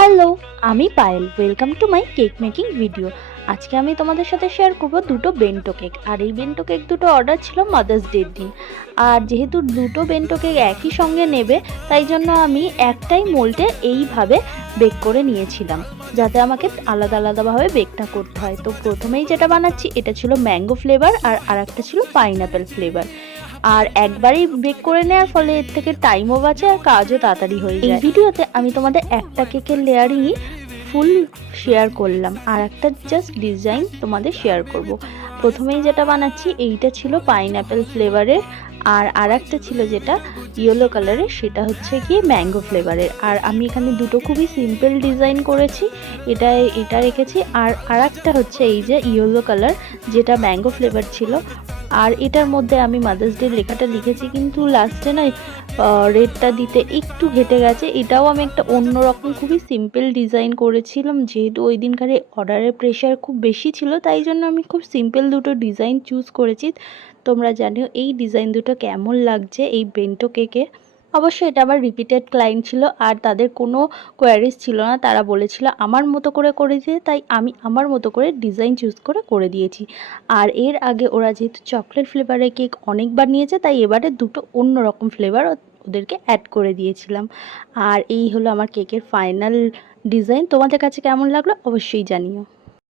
Hello, আমি Payel. Welcome to my cake making video. আজকে আমি তোমাদের সাথে শেয়ার করব দুটো বেন্টো কেক। আর এই বেন্টো কেক দুটো অর্ডার ছিল মাদার্স ডের দিন। আর যেহেতু দুটো বেন্টো কেক একই সঙ্গে নেবে, তাই জন্য আমি একটাই মোল্ডে এইভাবে বেক করে নিয়েছিলাম, যাতে আমাকে আলাদা আলাদাভাবে বেকটা করতে হয়। তো প্রথমেই যেটা বানাচ্ছি এটা ছিল ম্যাঙ্গো ফ্লেভার, আর আরেকটা ছিল পাইনঅ্যাপেল ফ্লেভার। আর একবারেই বেক করে নেওয়ার ফলে এর থেকে টাইমও বাঁচে আর কাজও তাড়াতাড়ি হয়ে যায়। এই ভিডিওতে আমি তোমাদের একটা কেকের লেয়ারিংই ফুল শেয়ার করলাম, আর একটা জাস্ট ডিজাইন তোমাদের শেয়ার করব। প্রথমেই যেটা বানাচ্ছি এইটা ছিল পাইনঅ্যাপেল ফ্লেভারের, আর আরেকটা ছিল যেটা ইয়েলো কালারের, সেটা হচ্ছে গিয়ে ম্যাঙ্গো ফ্লেভারের। আর আমি এখানে দুটো খুবই সিম্পল ডিজাইন করেছি, এটা রেখেছি। আর আরেকটা হচ্ছে এই যে ইয়েলো কালার, যেটা ম্যাঙ্গো ফ্লেভার ছিল। আর এটার মধ্যে আমি মাদার্স ডে লেখাটা লিখেছি, কিন্তু লাস্টে না রেডটা দিতে একটু ঘেটে গেছে। এটাও আমি একটা অন্যরকম খুবই সিম্পল ডিজাইন করেছিলাম, যেহেতু ওই দিনকারে অর্ডারের প্রেশার খুব বেশি ছিল, তাই জন্য আমি খুব সিম্পল দুটো ডিজাইন চুজ করেছি। তোমরা জানিও এই ডিজাইন দুটো কেমন লাগছে এই বেন্টো কেকে। অবশ্যই এটা আমার রিপিটেড ক্লায়েন্ট ছিল, আর তাদের কোনো কোয়ারিজ ছিল না। তারা বলেছিল আমার মতো করে করে দিতে, তাই আমি আমার মতো করে ডিজাইন চুজ করে করে দিয়েছি। আর এর আগে ওরা যেহেতু চকলেট ফ্লেভারের কেক অনেকবার নিয়েছে, তাই এবারে দুটো অন্য রকম ফ্লেভার ওদেরকে অ্যাড করে দিয়েছিলাম। আর এই হলো আমার কেকের ফাইনাল ডিজাইন। তোমাদের কাছে কেমন লাগলো অবশ্যই জানিও।